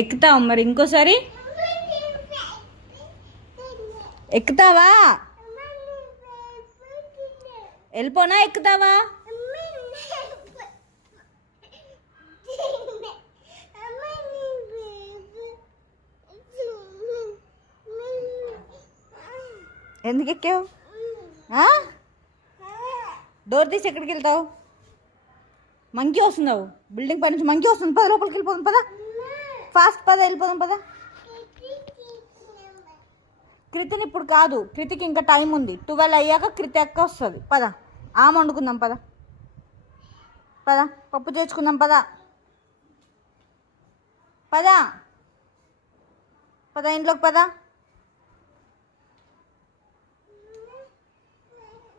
ఎక్కుతావు మరి ఇంకోసారి ఎక్కుతావా? వెళ్ళిపోనా ఎక్కుతావా? ఎందుకు ఎక్కావు? డోర్ తీసి ఎక్కడికి వెళ్తావు? మంకీ వస్తున్నావు, బిల్డింగ్ పై నుంచి మంకీ వస్తుంది. పద లోపలికి వెళ్ళిపోదాం, పద ఫాస్ట్, పద వెళ్ళిపోదాం, పద. కృతిని ఇప్పుడు కాదు, కృతికి ఇంకా టైం ఉంది. 12 అయ్యాక కృతి అక్క వస్తుంది. పద ఆమె వండుకుందాం, పద పద పప్పు తెచ్చుకుందాం, పద పద పద ఇంట్లోకి పద.